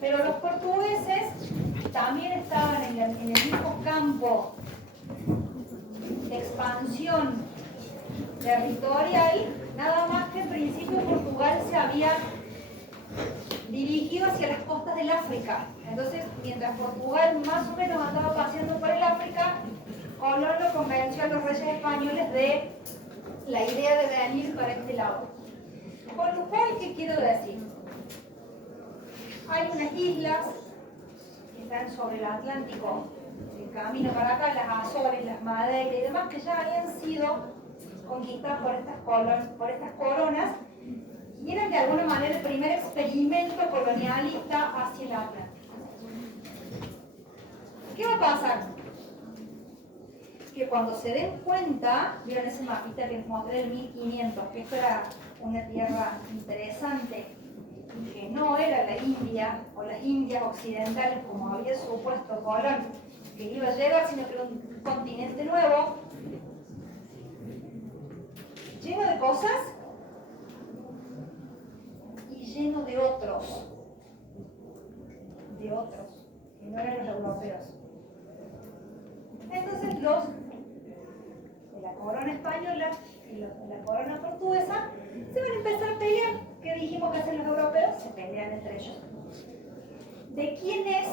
Pero los portugueses también estaban en el mismo campo de expansión territorial, nada más que en principio Portugal se había dirigido hacia las costas del África. Entonces, mientras Portugal más o menos andaba paseando por el África, Colón lo convenció a los reyes españoles de la idea de venir para este lado. Con lo cual, ¿qué quiero decir? Hay unas islas que están sobre el Atlántico, el camino para acá, las Azores, las Madeiras y demás, que ya habían sido conquistadas por estas coronas, y eran de alguna manera el primer experimento colonialista hacia el Atlántico. ¿Qué va a pasar? Que cuando se den cuenta, vieron ese mapita que les mostré del 1500, que esto era una tierra interesante, y que no era la India o las Indias occidentales como había supuesto Colón que iba a llegar, sino que era un continente nuevo, lleno de cosas y lleno de otros, que no eran los europeos. Entonces los de la corona española y los de la corona portuguesa se van a empezar a pelear. ¿Qué dijimos que hacen los europeos? Se pelean entre ellos. ¿De quién es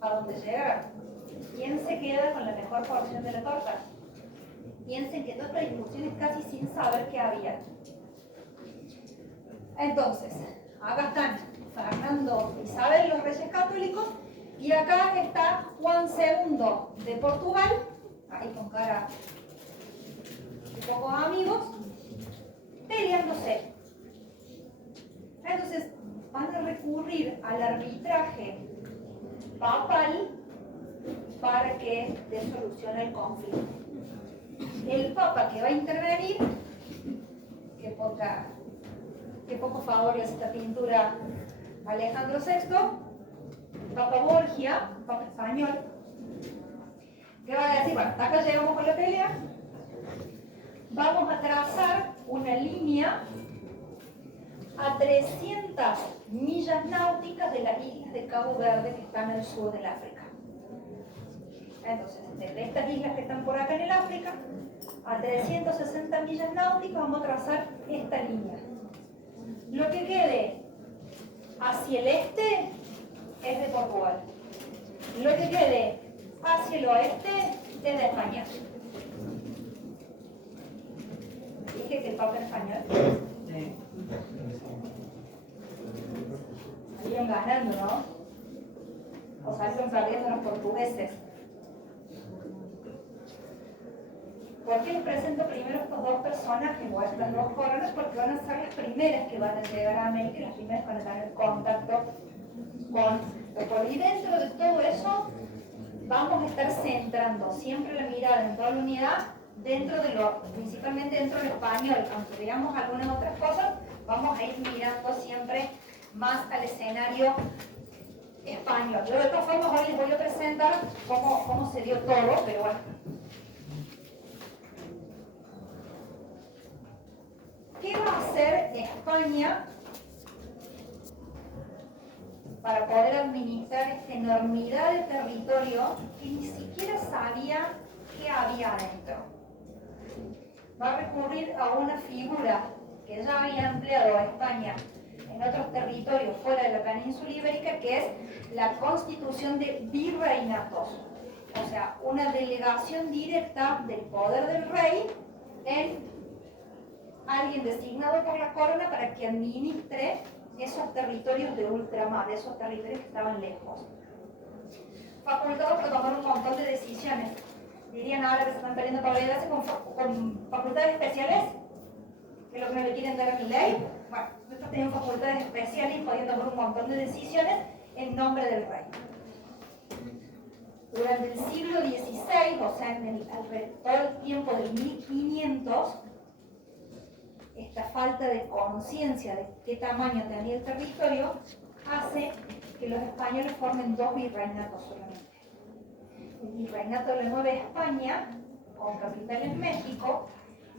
a dónde llegar? ¿Quién se queda con la mejor porción de la torta? ¿Quién se quedó con discusiones casi sin saber qué había? Entonces, acá están Fernando y Isabel, los reyes católicos, y acá está Juan II de Portugal, ahí con cara de pocos amigos, peleándose. Entonces, van a recurrir al arbitraje papal para que dé solución al conflicto. El papa que va a intervenir, qué poco favor le hace esta pintura a Alejandro VI, Papa Borgia, Papa español, que va a decir, bueno, hasta acá llegamos con la pelea, vamos a trazar una línea a 300 millas náuticas de las islas de Cabo Verde que están al sur del África. Entonces, desde estas islas que están por acá en el África, a 360 millas náuticas vamos a trazar esta línea. Lo que quede hacia el este es de Portugal. Lo que quede hacia el oeste es de España. Dije que el Papa era español. Sí. Salieron ganando, ¿no? O salieron perdiendo los portugueses. ¿Por qué les presento primero estos dos personajes o estas dos coronas? Porque van a ser las primeras que van a llegar a América y las primeras que van a tener contacto con el pueblo. Y dentro de todo eso vamos a estar centrando siempre la mirada en toda la unidad dentro de principalmente dentro del español. Aunque veamos algunas otras cosas, vamos a ir mirando siempre más al escenario español. Yo de todas formas hoy les voy a presentar cómo se dio todo, pero bueno. ¿Qué va a hacer España para poder administrar esta enormidad de territorio que ni siquiera sabía qué había adentro? Va a recurrir a una figura que ya había empleado a España en otros territorios fuera de la península ibérica, que es la constitución de virreinatos. O sea, una delegación directa del poder del rey en alguien designado por la corona para que administre esos territorios de ultramar, esos territorios que estaban lejos. Facultado para tomar un montón de decisiones. Dirían ahora que se están peleando por la iglesia con facultades especiales, que es lo que no le quieren dar a mi ley. Bueno, nosotros tenemos facultades especiales y podían tomar un montón de decisiones en nombre del rey. Durante el siglo XVI, o sea, todo el tiempo del 1500, esta falta de conciencia de qué tamaño tenía el territorio hace que los españoles formen dos virreinatos solamente. El virreinato de la Nueva España, con capital en México,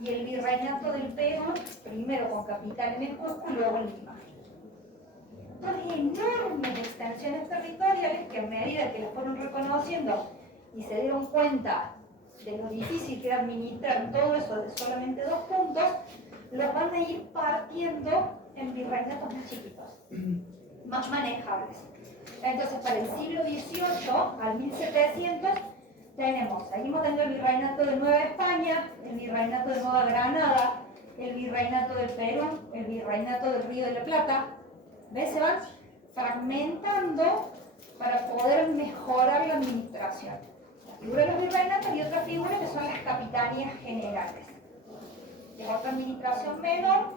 y el virreinato del Perú, primero con capital en el Cusco y luego en Lima. Entonces enormes extensiones territoriales que a medida que las fueron reconociendo y se dieron cuenta de lo difícil que era administrar todo eso de solamente 2 puntos, los van a ir partiendo en virreinatos más chiquitos, más manejables. Entonces, para el siglo XVIII al 1700, seguimos teniendo el virreinato de Nueva España, el virreinato de Nueva Granada, el virreinato del Perú, el virreinato del Río de la Plata. ¿Ves? Se van fragmentando para poder mejorar la administración. La figura de los virreinatos y otra figura que son las capitanías generales. Es otra administración menor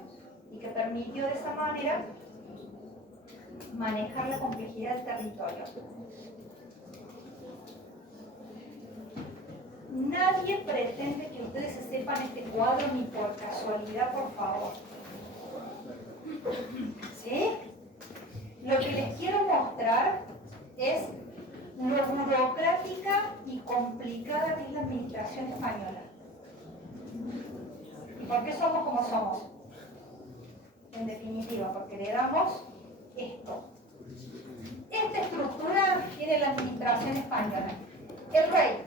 y que permitió de esa manera manejar la complejidad del territorio. Nadie pretende que ustedes se sepan este cuadro ni por casualidad, por favor. ¿Sí? Lo que les quiero mostrar es lo burocrática y complicada que es la administración española. ¿Y por qué somos como somos? En definitiva, porque le damos esto. Esta estructura tiene la administración española. El rey,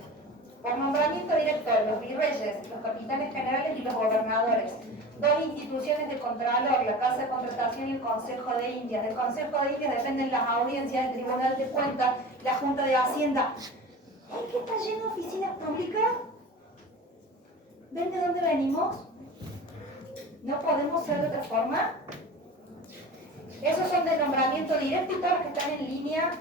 por nombramiento directo, los virreyes, los capitanes generales y los gobernadores. 2 instituciones de contralor, la Casa de Contratación y el Consejo de Indias. Del Consejo de Indias dependen las audiencias, el Tribunal de Cuentas, la Junta de Hacienda. ¿Es que está lleno de oficinas públicas? ¿Ven de dónde venimos? ¿No podemos ser de otra forma? Esos son de nombramiento directo y todos los que están en línea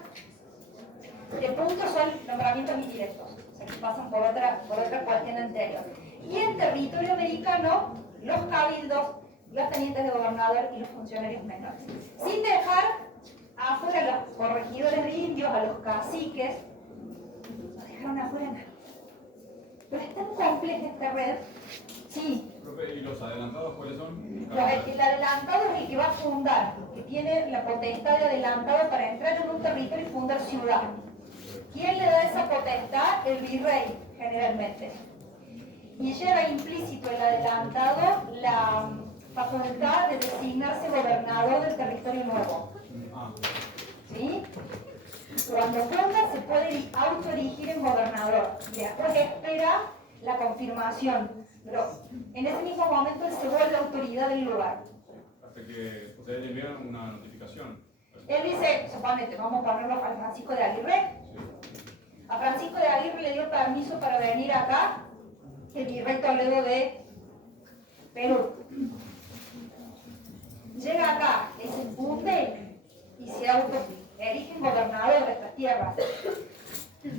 de puntos son nombramientos indirectos. O sea, que pasan por otra cuestión anterior. Y en territorio americano, los cabildos, los tenientes de gobernador y los funcionarios menores. Sin dejar afuera a los corregidores de indios, a los caciques. No dejaron afuera nada. Pero es tan compleja esta red. Sí. Profe, ¿y los adelantados cuáles son? El adelantado es el que va a fundar, que tiene la potestad de adelantado para entrar en un territorio y fundar ciudad. ¿Quién le da esa potestad? El virrey, generalmente. Y lleva implícito el adelantado la facultad de designarse gobernador del territorio nuevo. ¿Sí? Cuando funda se puede autoerigir en gobernador. Después espera la confirmación. Pero en ese mismo momento él se vuelve autoridad del lugar. Hasta que ustedes le envían una notificación. Él dice, suponete, vamos a ponerlo a Francisco de Aguirre. Sí. A Francisco de Aguirre le dio permiso para venir acá, el virrey Toledo de Perú. Llega acá, se funde y se autoerigen gobernador de estas tierras.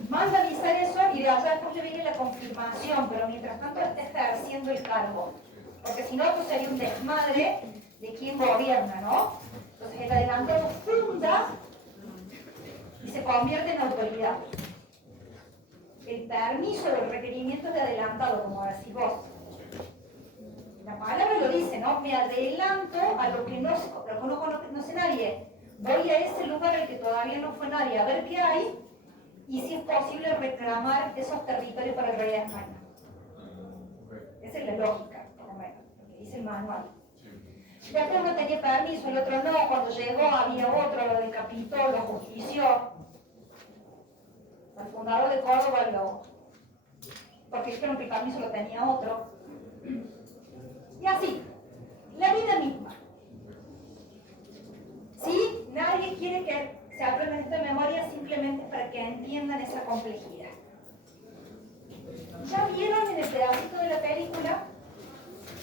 Manda a avisar eso y de allá después le viene la confirmación, pero mientras tanto está ejerciendo el cargo. Porque si no, esto sería un desmadre de quién gobierna, ¿no? Entonces el adelantado funda y se convierte en autoridad. El permiso del requerimiento de adelantado, como decís vos. La palabra lo dice, ¿no? Me adelanto a lo que no conoce nadie. Voy a ese lugar al que todavía no fue nadie, a ver qué hay y si es posible reclamar esos territorios para el rey de España. Esa es la lógica, por lo menos, lo que dice el manual. Después no tenía permiso, el otro no, cuando llegó había otro, lo decapitó, lo justició. El fundador de Córdoba porque dijeron que el permiso lo tenía otro. Y así, la vida misma. ¿Sí? Nadie quiere que se aprendan esta memoria simplemente para que entiendan esa complejidad. Ya vieron en el pedacito de la película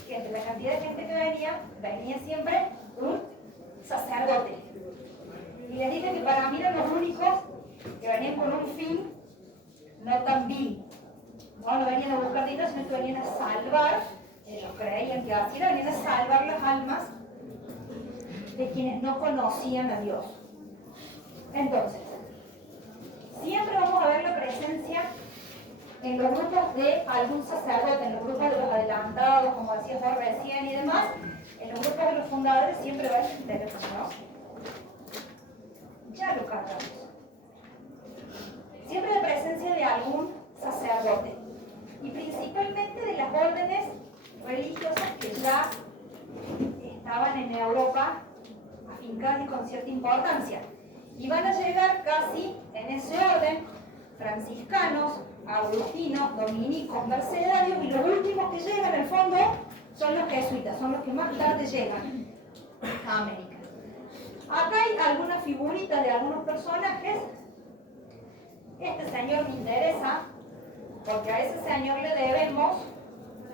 que entre la cantidad de gente que venía siempre un sacerdote. Y les dije que para mí eran los únicos que venían con un fin no tan vil. No venían a buscar dinero, sino que venían a salvar, ellos creían que así venían a salvar las almas de quienes no conocían a Dios. Entonces, siempre vamos a ver la presencia en los grupos de algún sacerdote, en los grupos de los adelantados, como decías vos recién y demás, en los grupos de los fundadores siempre va el teléfono, ¿no? Ya lo cargamos. Siempre la presencia de algún sacerdote y principalmente de las órdenes religiosas que ya estaban en Europa afincadas y con cierta importancia. Francia. Y van a llegar casi en ese orden, franciscanos, agustinos, dominicos, mercedarios, y los últimos que llegan, en el fondo, son los jesuitas, son los que más tarde llegan a América. Acá hay algunas figuritas de algunos personajes. Este señor me interesa, porque a ese señor le debemos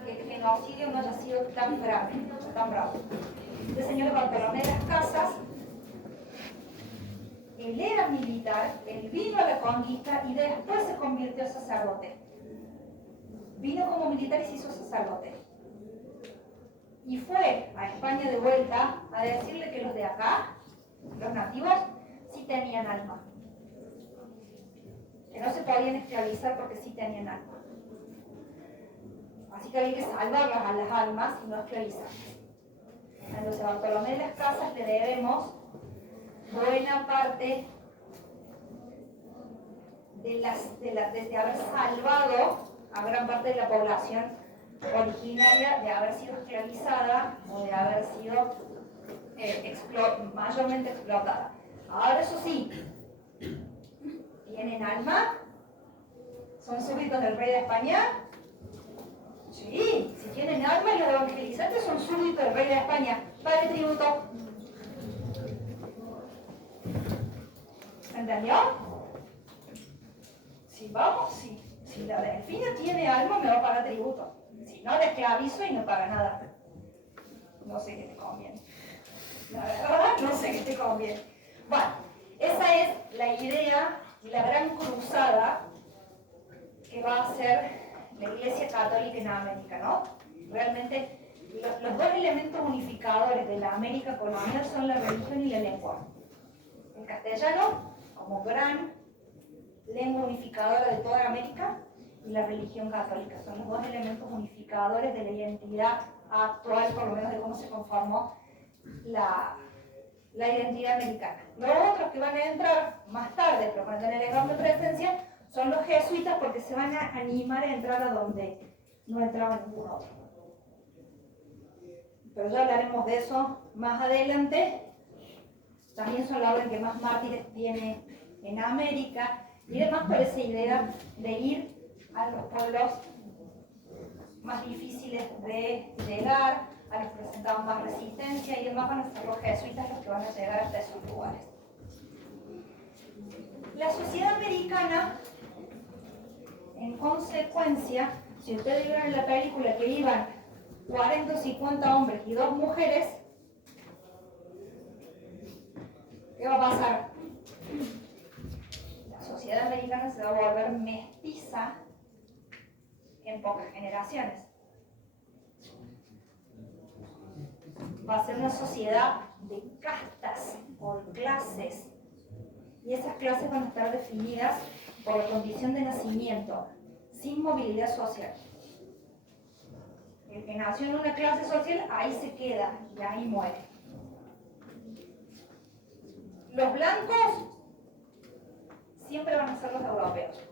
que el genocidio no haya sido tan grave, tan bravo. Este señor Bartolomé de las Casas, él era militar, él vino a la conquista y después se convirtió en sacerdote. Vino como militar y se hizo sacerdote. Y fue a España de vuelta a decirle que los de acá, los nativos, sí tenían alma. Que no se podían esclavizar porque sí tenían alma. Así que había que salvarlas a las almas y no esclavizarlas. Entonces a Bartolomé de las Casas le debemos buena parte de haber salvado a gran parte de la población originaria de haber sido esclavizada o de haber sido mayormente explotada. Ahora eso sí, ¿tienen alma? ¿Son súbditos del rey de España? Sí, si tienen alma y los evangelizantes son súbditos del rey de España. Pague tributo. ¿Se entendió? Si vamos, si la delfina tiene alma, me va a pagar tributo. Si no, la esclavizo y no paga nada. No sé qué te conviene. La verdad, no sé qué te conviene. Bueno, esa es la idea y la gran cruzada que va a hacer la Iglesia Católica en América, ¿no? Realmente, los dos elementos unificadores de la América colonial son la religión y la lengua. El castellano, como gran lengua unificadora de toda América, y la religión católica. Son los dos elementos unificadores de la identidad actual, por lo menos de cómo se conformó la identidad americana. Los otros que van a entrar más tarde, pero van a tener enorme presencia, son los jesuitas, porque se van a animar a entrar a donde no entraba ningún otro. Pero ya hablaremos de eso más adelante. También son la orden que más mártires tiene en América, y además por esa idea de ir a los pueblos más difíciles de llegar, a los que presentaban más resistencia, y demás van a ser los jesuitas los que van a llegar hasta esos lugares. La sociedad americana, en consecuencia, si ustedes vieron en la película que iban 40 o 50 hombres y 2 mujeres, ¿qué va a pasar? La sociedad americana se va a volver mestiza en pocas generaciones. Va a ser una sociedad de castas o clases, y esas clases van a estar definidas por la condición de nacimiento, sin movilidad social. El que nació en una clase social, ahí se queda y ahí muere. Los blancos siempre van a ser los europeos.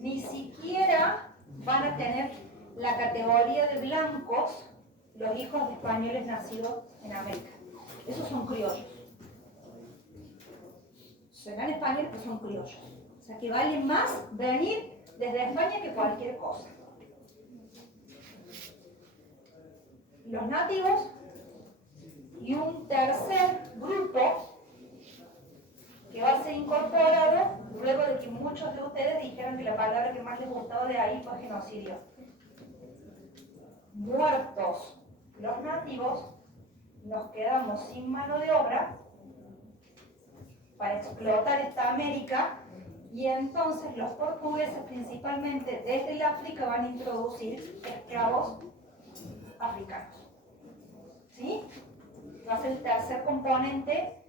Ni siquiera van a tener la categoría de blancos los hijos de españoles nacidos en América. Esos son criollos. Serán españoles, pero son criollos. O sea que vale más venir desde España que cualquier cosa. Los nativos y un tercer grupo que va a ser incorporado luego de que muchos de ustedes dijeron que la palabra que más les gustaba de ahí fue genocidio. Muertos los nativos, nos quedamos sin mano de obra para explotar esta América, y entonces los portugueses, principalmente desde el África, van a introducir esclavos africanos. ¿Sí? Va a ser el tercer componente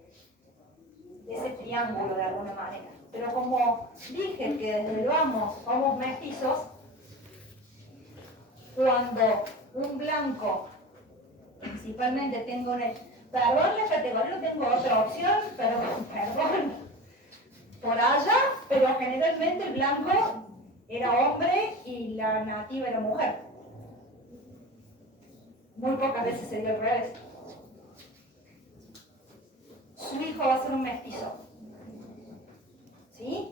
de ese triángulo de alguna manera. Pero como dije que desde el vamos somos mestizos, cuando un blanco, principalmente tengo perdón la categoría, no tengo otra opción, perdón, por allá, pero generalmente el blanco era hombre y la nativa era mujer. Muy pocas veces se dio al revés. su hijo va a ser un mestizo. ¿Sí?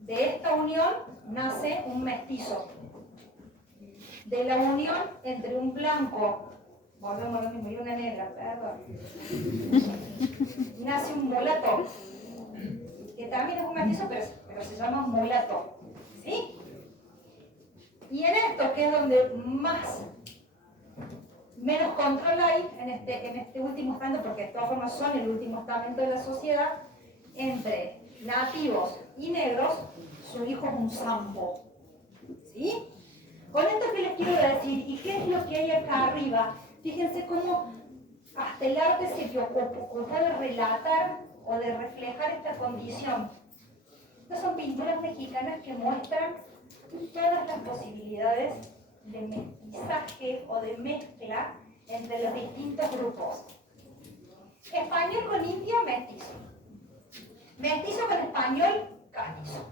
De esta unión nace un mestizo. De la unión entre un blanco, volvemos a lo mismo, y una negra, perdón, nace un mulato, que también es un mestizo, pero se llama mulato. ¿Sí? Y en esto, que es donde menos control hay, en este último estamento, porque de todas formas son el último estamento de la sociedad, entre nativos y negros, su hijo es un sampo. ¿Sí? Con esto que les quiero decir, ¿y qué es lo que hay acá arriba? Fíjense cómo hasta el arte se ocupó de relatar o de reflejar esta condición. Estas son pinturas mexicanas que muestran todas las posibilidades de mestizaje o de mezcla entre los distintos grupos. Español con india, mestizo. Mestizo con español, castizo.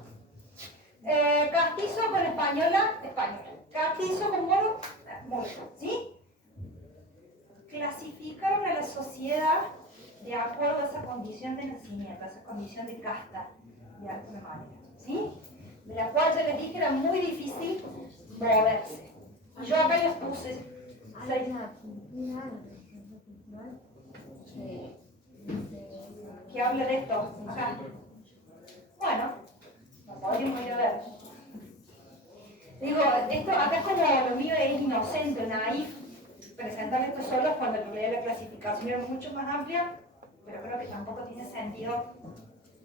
Castizo con española, española. Castizo con moro, moro. ¿Sí? Clasificaron a la sociedad de acuerdo a esa condición de nacimiento, a esa condición de casta, de alguna manera. ¿Sí? De la cual ya les dije era muy difícil moverse. Y yo acá les puse 6. ¿Qué habla de esto? Acá. Bueno, lo podríamos ir a ver. Digo, esto acá es como lo mío es inocente, naif. Presentar esto solo cuando en realidad la clasificación era mucho más amplia, pero creo que tampoco tiene sentido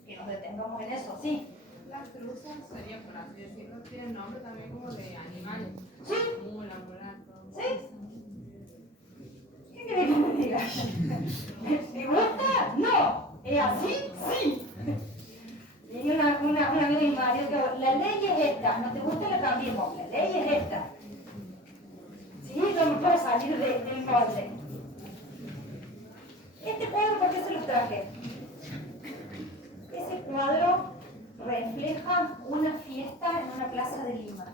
que nos detengamos en eso. Sí. Las truzas sería, por así decirlo, tienen nombre también como de animales. Sí. Mula, mulato. ¿Sí? ¿Qué querés que me diga? ¿Me gusta? No. ¿Es así? Sí. Y una amiga de mi marido que la ley es esta, no te gusta la cambiemos, la ley es esta. Sí, yo no puedo salir del molde. Este cuadro, ¿por qué se los traje? Ese cuadro refleja una fiesta en una plaza de Lima.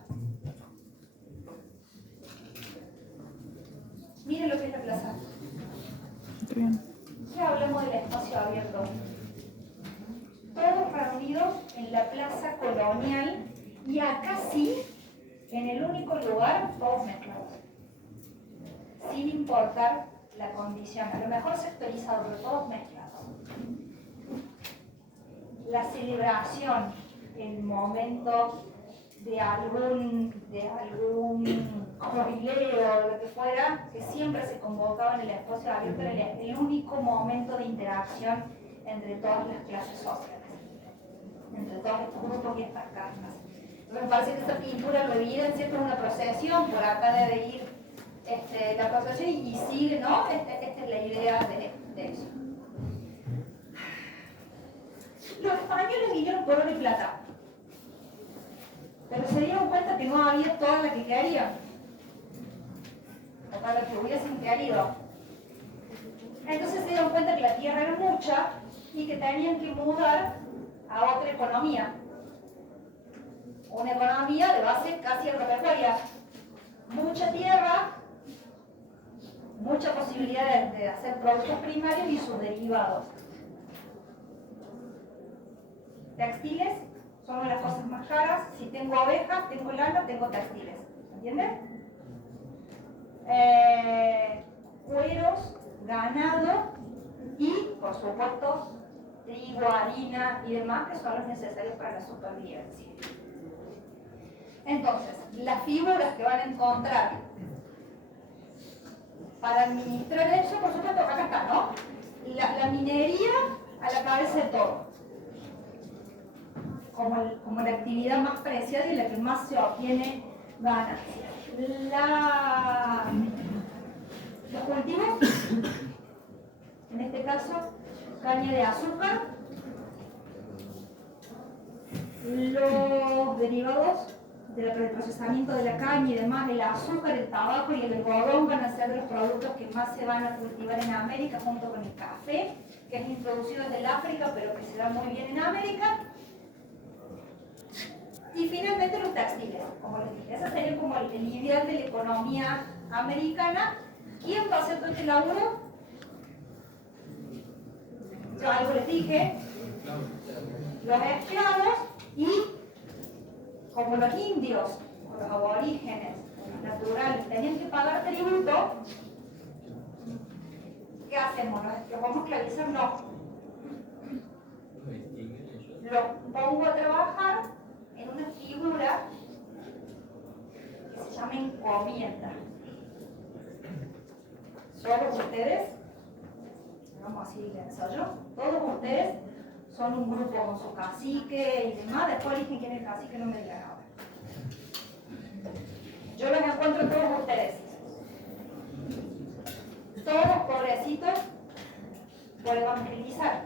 Miren lo que es la plaza. Ya hablamos del espacio abierto. Todos reunidos en la plaza colonial y acá sí, en el único lugar, todos mezclados. Sin importar la condición, a lo mejor sectorizado, pero todos mezclados. La celebración, el momento de algún jubileo o lo que fuera, que siempre se convocaba en el espacio abierto, era el único momento de interacción entre todas las clases sociales, entre todos estos grupos y estas castas. Me parece que esta pintura lo evidencia con una procesión, por acá debe ir la procesión y sigue, ¿no? Esta es la idea de eso. Los españoles vinieron por oro y plata, pero se dieron cuenta que no había toda la que querían, o para la que hubiesen querido. Entonces se dieron cuenta que la tierra era mucha y que tenían que mudar a otra economía. Una economía de base casi agropecuaria. Mucha tierra, mucha posibilidad de hacer productos primarios y sus derivados. Textiles son una de las cosas más caras. Si tengo ovejas, tengo lana, tengo textiles. ¿Entienden? Cueros, ganado y, por supuesto, trigo, harina y demás que son los necesarios para la supervivencia. Entonces, las figuras que van a encontrar para administrar eso, por supuesto, acá está, ¿no? La minería a la cabeza de todo. Como la actividad más preciada y la que más se obtiene ganancia. Los cultivos, en este caso, caña de azúcar, los derivados del procesamiento de la caña y demás, el azúcar, el tabaco y el algodón van a ser de los productos que más se van a cultivar en América, junto con el café, que es introducido desde el África, pero que se da muy bien en América. Y finalmente los textiles, como les dije, ese sería como el ideal de la economía americana. ¿Quién va a hacer todo este laburo? algo les dije, los esclavos y como los indios, o los aborígenes, los naturales, tenían que pagar tributo, ¿qué hacemos? ¿Los vamos a esclavizar? No. Los pongo a trabajar en una figura que se llama encomienda. Todos ustedes, vamos así el ensayo, todos ustedes son un grupo con su cacique y demás. Después eligen quién es el cacique, no me digan ahora. Yo los encuentro todos ustedes. Todos pobrecitos por evangelizar.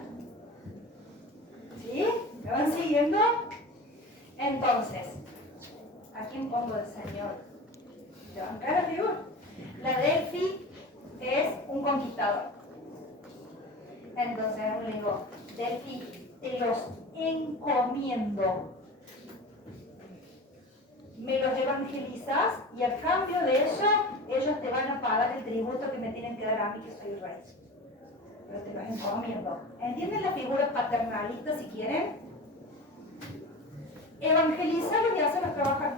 ¿Sí? ¿Me van siguiendo? Entonces, ¿a quién pongo el Señor? ¿Te van cara arriba? La Delfi es un conquistador. Entonces, le digo, Delfi, te los encomiendo. Me los evangelizas y a cambio de eso, ellos te van a pagar el tributo que me tienen que dar a mí, que soy rey. Pero te los encomiendo. ¿Entienden la figura paternalista si quieren? Evangelizarlos y hacerlos trabajar.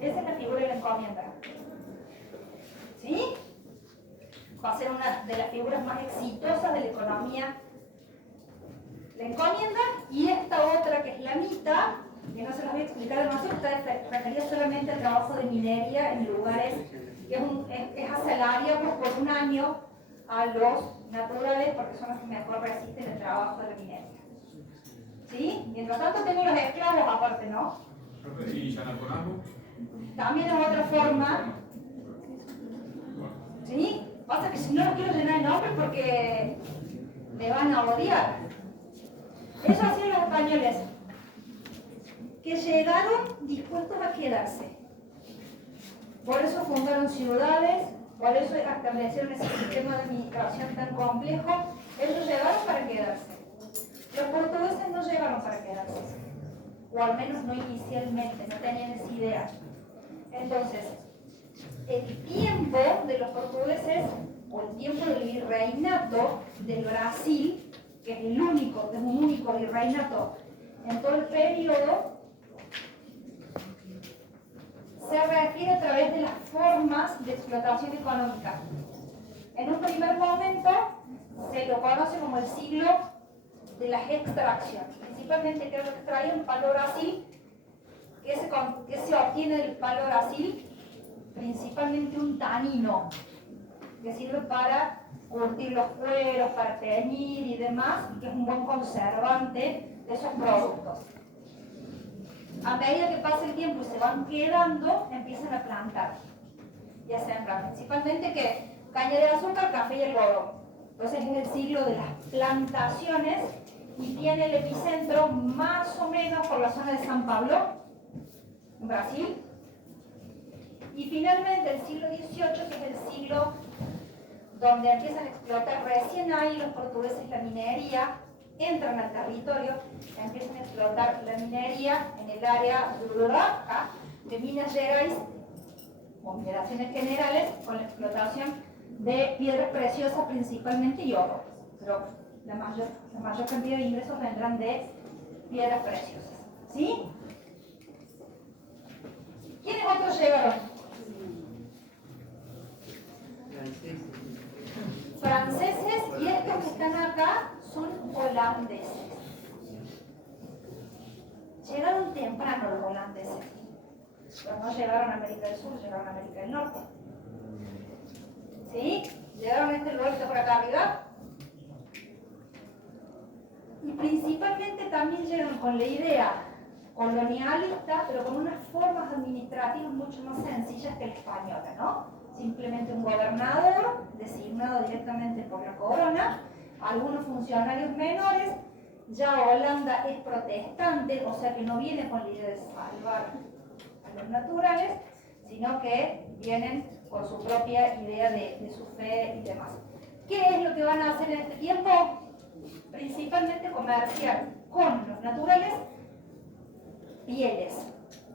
Esa es la figura de la encomienda. ¿Sí? Va a ser una de las figuras más exitosas de la economía. La encomienda y esta otra que es la mita, que no se las voy a explicar demasiado, está referida solamente al trabajo de minería en lugares que es asalariado por un año a los naturales porque son los que mejor resisten el trabajo de la minería. ¿Sí? Mientras tanto tengo los esclavos aparte, ¿no? ¿Y Yanaconaco? También es otra forma. ¿Sí? Pasa que si no los quiero llenar de nombres porque me van a odiar. Eso hacían los españoles, que llegaron dispuestos a quedarse. Por eso fundaron ciudades, por eso establecieron ese sistema de administración tan complejo. Ellos llegaron para quedarse. Los portugueses no llegaron para quedarse, o al menos no inicialmente, no tenían esa idea. Entonces, el tiempo de los portugueses, o el tiempo del virreinato del Brasil, que es el único, es un único virreinato en todo el periodo, se refiere a través de las formas de explotación económica. En un primer momento se lo conoce como el siglo de las extracciones. Principalmente creo que extraían palo Brasil, que se obtiene del palo Brasil, principalmente un tanino, que sirve para curtir los cueros, para teñir y demás, y que es un buen conservante de esos productos. A medida que pasa el tiempo y se van quedando, empiezan a plantar y a sembrar, principalmente que caña de azúcar, café y algodón. Entonces es el siglo de las plantaciones y tiene el epicentro más o menos por la zona de San Pablo, en Brasil. Y finalmente el siglo XVIII, que es el siglo donde empiezan a explotar recién ahí los portugueses la minería, entran al territorio, empiezan a explotar la minería en el área de Minas Gerais, con mineraciones generales, con la explotación de piedras preciosas principalmente y oro. Pero la mayor cantidad de ingresos vendrán de piedras preciosas. ¿Sí? ¿Quiénes otros llegaron? Franceses, y estos que están acá son holandeses. Llegaron temprano los holandeses, pero no llegaron a América del Sur, llegaron a América del Norte. ¿Sí? Llegaron a este lugar que está por acá arriba. Y principalmente también llegaron con la idea colonialista, pero con unas formas administrativas mucho más sencillas que la española, ¿no? Simplemente un gobernador designado directamente por la corona, algunos funcionarios menores. Ya Holanda es protestante, o sea que no viene con la idea de salvar a los naturales, sino que vienen con su propia idea de su fe y demás. ¿Qué es lo que van a hacer en este tiempo? Principalmente comerciar con los naturales pieles,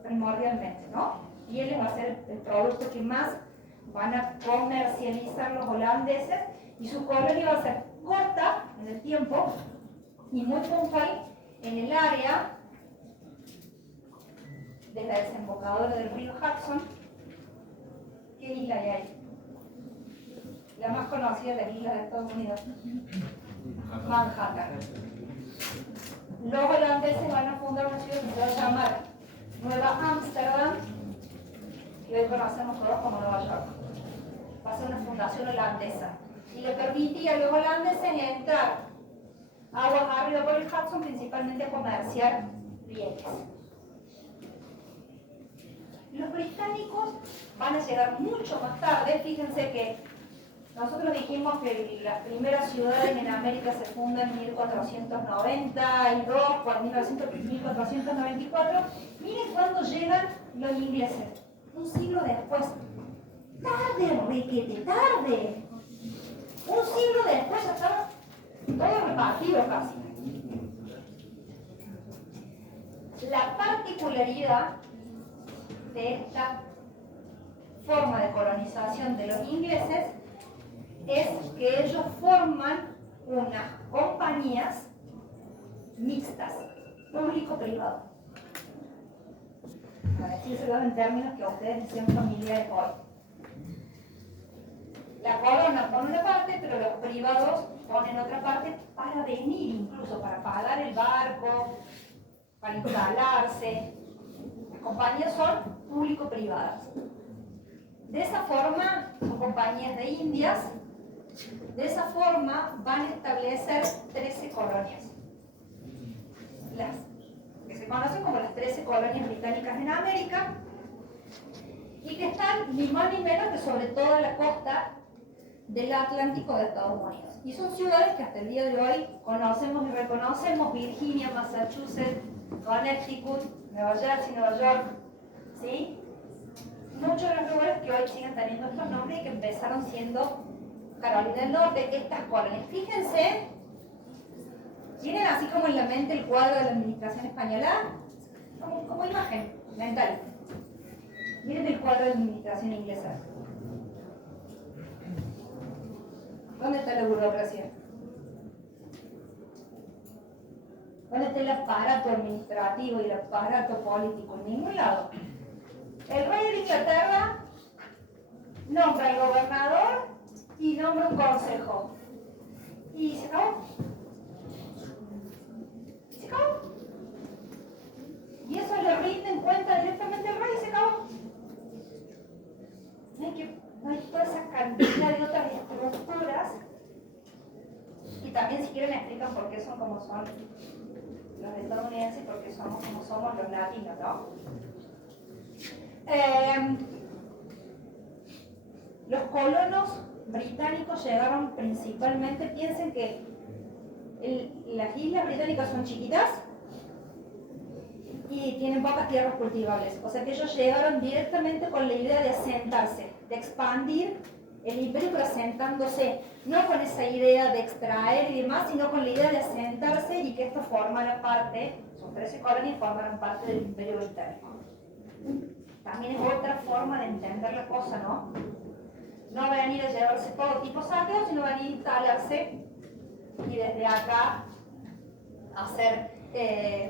primordialmente, ¿no? Pieles va a ser el producto que más van a comercializar los holandeses Y su colonia va a ser corta en el tiempo y muy puntual en el área de la desembocadura del río Hudson. ¿Qué isla hay ahí? La más conocida de las islas de Estados Unidos. Manhattan. Los holandeses van a fundar una ciudad que se va a llamar Nueva Ámsterdam, que hoy conocemos todos como Nueva York. Va a ser una fundación holandesa y le permitía a los holandeses entrar aguas arriba por el Hudson, principalmente a comerciar pieles. Los británicos van a llegar mucho más tarde. Fíjense que nosotros dijimos que las primeras ciudades en América se fundan en 1492, o en 1494. Miren cuándo llegan los ingleses, un siglo después. Tarde, requete, tarde. Un siglo después ya estaba todo repartido casi. La particularidad de esta forma de colonización de los ingleses es que ellos forman unas compañías mixtas, público-privado. Para decírselo en términos que a ustedes sean familiares hoy. La corona pone una parte, pero los privados ponen otra parte para venir, incluso para pagar el barco, para instalarse. Las compañías son público-privadas. De esa forma, son compañías de Indias. De esa forma van a establecer 13 colonias. Las que se conocen como las 13 colonias británicas en América y que están ni más ni menos que sobre toda la costa del Atlántico de Estados Unidos. Y son ciudades que hasta el día de hoy conocemos y reconocemos: Virginia, Massachusetts, Connecticut, Nueva Jersey, Nueva York, ¿sí? Muchos de los lugares que hoy siguen teniendo estos nombres y que empezaron siendo Carolina del Norte, estas colonias. Fíjense, tienen así como en la mente el cuadro de la administración española, como imagen mental. Miren el cuadro de la administración inglesa. ¿Dónde está la burocracia? ¿Dónde está el aparato administrativo y el aparato político? En ningún lado. El rey de Inglaterra nombra al gobernador y nombra un consejo. Y se acabó. Se acabó. Y eso le rinde en cuenta directamente al rey y se acabó. No hay toda esa cantidad de otras estructuras. Y también, si quieren, explican por qué son como son los estadounidenses y por qué somos como somos los latinos, ¿no? Los colonos británicos llegaron principalmente, piensen que las islas británicas son chiquitas y tienen pocas tierras cultivables, o sea que ellos llegaron directamente con la idea de asentarse, de expandir el imperio, pero asentándose, no con esa idea de extraer y demás, sino con la idea de asentarse y que esto formara parte, son 13 colonias, formaran parte del imperio británico. También es otra forma de entender la cosa, ¿no? No venir a llevarse todo tipo de saqueos, sino venir a instalarse y desde acá hacer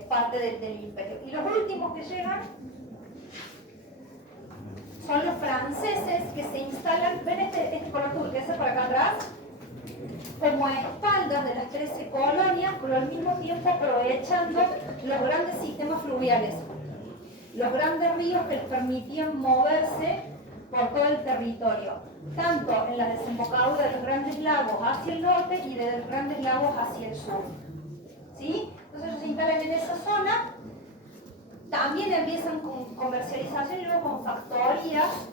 parte del imperio. Y los últimos que llegan son los franceses, que se instalan, ven este color turquesa por acá atrás, como a espaldas de las 13 colonias, pero al mismo tiempo aprovechando los grandes sistemas fluviales, los grandes ríos que les permitían moverse por todo el territorio, tanto en la desembocadura de los grandes lagos hacia el norte y de los grandes lagos hacia el sur. ¿Sí? Entonces ellos se instalan en esa zona, también empiezan con comercialización y luego con factorías